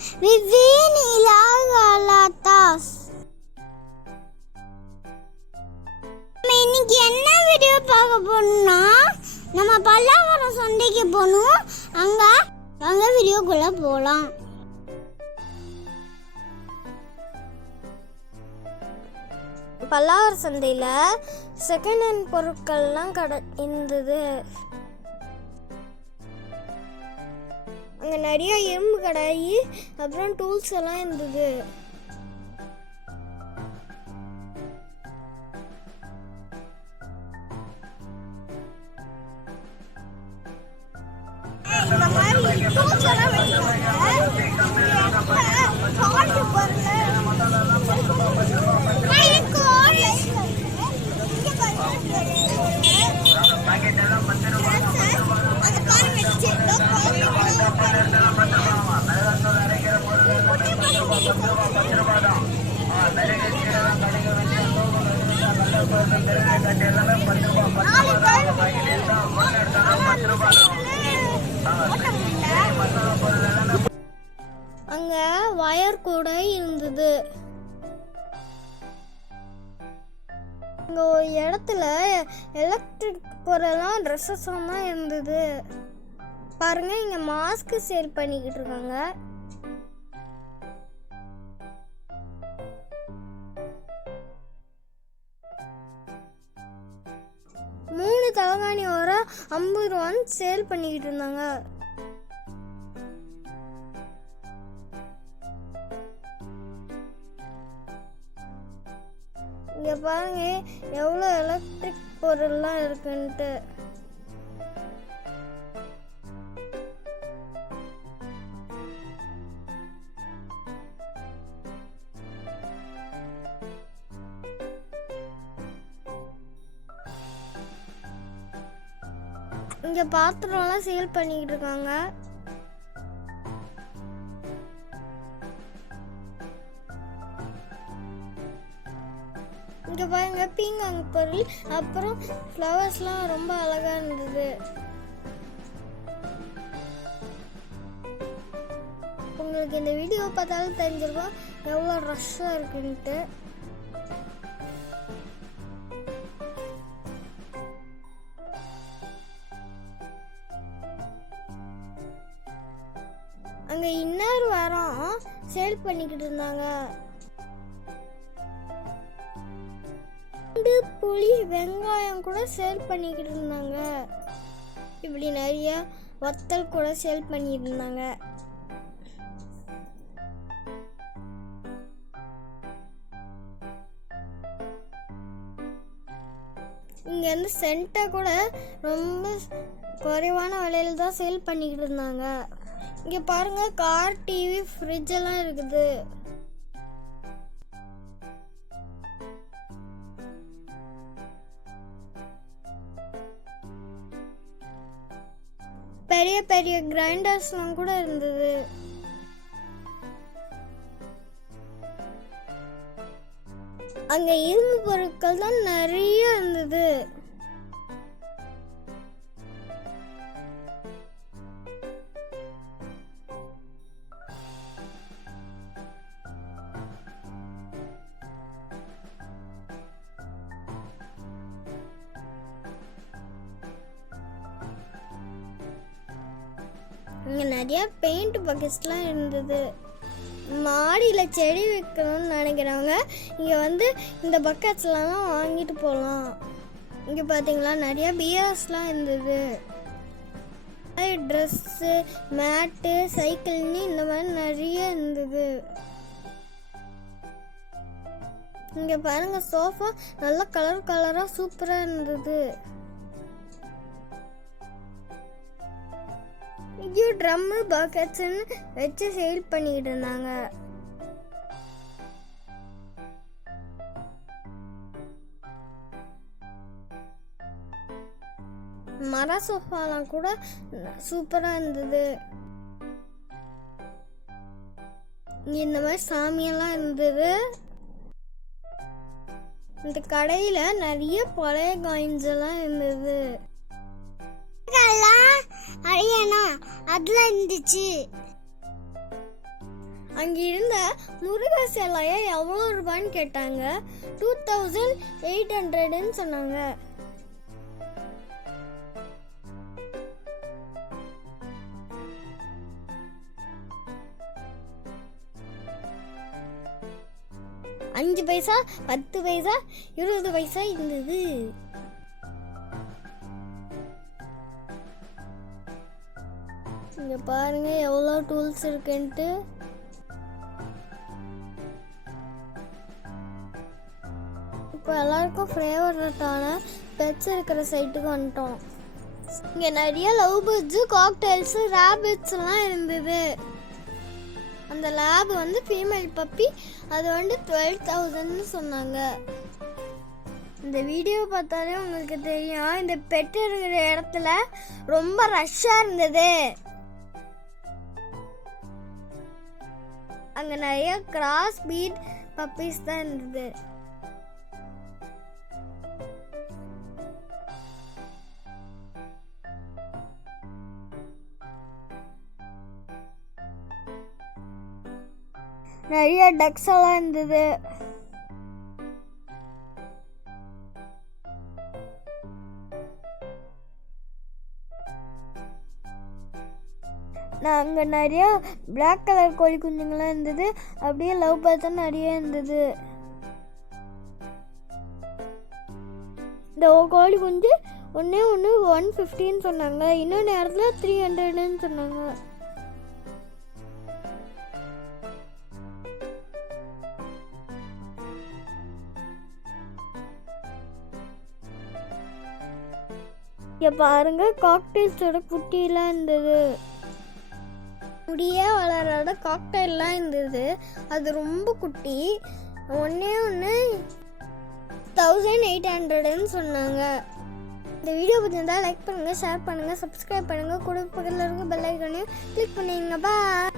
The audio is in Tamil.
Vivien Ilagalatas. இன்னைக்கு என்ன வீடியோ பார்க்க போறோம்னா நம்ம பல்லாவரம் சந்தைக்கு போகணும். அங்க வீடியோக்குள்ள போலாம். பல்லாவரம் சந்தையில் செகண்ட் ஹேண்ட் பொருட்கள்லாம் இருந்தது. அங்கே நிறைய இரும்பு கடாயி அப்புறம் டூல்ஸ் எல்லாம் இருந்தது. இந்த மாதிரி டூல்ஸ் எல்லாம் அங்க வயர் கூட இருந்தது. அங்க ஒரு இடத்துல எலக்ட்ரிக் பொருள்லாம் ட்ரெஸ்ஸஸ் தான் இருந்தது. பாருங்க, இங்க மாஸ்க் சேல் பண்ணிக்கிட்டு இருக்காங்க. மூணு தலகாணி வர 50 ரூபான்னு சேல் பண்ணிக்கிட்டு இருந்தாங்க. இங்க பாருங்க எவ்வளோ எலக்ட்ரிக் பொருள்லாம் இருக்குன்ட்டு. இங்க பாத்திரம்லாம் சேல் பண்ணிக்கிட்டு இருக்காங்க. இங்க பாருங்க பீங்காங் பொருள் அப்புறம் ஃப்ளவர்ஸ்லாம் ரொம்ப அழகா இருந்தது. உங்களுக்கு இந்த வீடியோ பார்த்தாலும் தெரிஞ்சிருக்கும் எவ்வளோ ரஷ்ஷாக இருக்குன்ட்டு. அங்க இன்னொரு வாரம் சேல் பண்ணிக்கிட்டு இருந்தாங்க. புளி வெங்காயம் கூட சேல் பண்ணிக்கிட்டு இருந்தாங்க. இப்படி நிறைய வத்தல் கூட சேல் பண்ணிட்டு இருந்தாங்க. இங்க இருந்து சென்ட்டை கூட ரொம்ப குறைவான விலையில தான் சேல் பண்ணிக்கிட்டு இருந்தாங்க. இங்க பாருங்க கார், டிவி, ஃப்ரிட்ஜ் எல்லாம் இருக்குது. பெரிய பெரிய கிரைண்டர்ஸ்லாம் கூட இருந்தது. அங்க இரும்பு பொருட்கள் தான் நிறைய இருந்தது. இங்கே நிறைய பெயிண்ட் பக்கெட்ஸ்லாம் இருந்தது. மாடியில் செடி வைக்கணும்னு நினைக்கிறவங்க இங்கே வந்து இந்த பக்கெட்ஸ்லாம் வாங்கிட்டு போகலாம். இங்கே பார்த்தீங்களா நிறைய பியர்ஸ்லாம் இருந்தது. ட்ரெஸ்ஸு, மேட்டு, சைக்கிள்னு இந்த மாதிரி நிறைய இருந்தது. இங்கே பாருங்கள் சோஃபா நல்லா கலர் கலராக சூப்பராக இருந்தது. இங்கே ட்ரம்மு பக்கெட்ஸ்ன்னு வச்சு சேல் பண்ணிக்கிட்டு இருந்தாங்க. மர சோஃபாலாம் கூட சூப்பராக இருந்தது. இந்த மாதிரி சாமியெல்லாம் இருந்தது. இந்த கடையில் நிறைய பழைய காயின்ஸ் எல்லாம் இருந்தது. அரியனா அதுல இருந்துச்சு. அங்கே இருந்த முருகர் சிலையை எவ்வளோ ரூபான்னு கேட்டாங்க. 2800ன்னு சொன்னாங்க. அஞ்சு பைசா, 10 பைசா, 20 பைசா இருந்தது. இங்க பாருங்க எவ்வளோ டூல்ஸ் இருக்குன்ட்டு. இப்போ எல்லாருக்கும் ஃபேவரட்டான பெட்ஸ் இருக்கிற சைட்டுக்கு வந்துட்டோம். இங்கே நிறைய லவ் பேர்ட்ஸு, காக்டெயில்ஸு, ரேபிட்ஸ்லாம் இருந்தது. அந்த லேப் வந்து ஃபீமேல் பப்பி, அது வந்து 12,000ன்னு சொன்னாங்க. இந்த வீடியோ பார்த்தாலே உங்களுக்கு தெரியும், இந்த பெட் இருக்கிற இடத்துல ரொம்ப ரஷ்ஷாக இருந்தது. அங்கே நிறைய கிராஸ் பீட் பப்பீஸ் தான் இருந்தது. நிறைய டக்ஸ் எல்லாம் இருந்தது. அங்கே நிறைய பிளாக் கலர் கோழி குஞ்சுங்களாம் இருந்தது. அப்படியே லவ் பேர்ட்ஸ் நிறைய இருந்தது. இந்த கோழி குஞ்சு ஒன்று 150ன்னு சொன்னாங்க. இன்னொரு நேரத்தில் 300ன்னு சொன்னாங்க. இங்கே பாருங்க காக்டெயில்ஸோட குட்டிலாம் இருந்தது. முடியே வளராத காக்டெயில்லாம் இருந்தது. அது ரொம்ப குட்டி. ஒன்று 1800ன்னு சொன்னாங்க. இந்த வீடியோ பிடிச்சிருந்தா லைக் பண்ணுங்கள், ஷேர் பண்ணுங்கள், சப்ஸ்கிரைப் பண்ணுங்கள், கூட பக்கத்தில் இருக்க பெல் ஐக்கானையும் கிளிக் பண்ணிடுங்க. பாய்.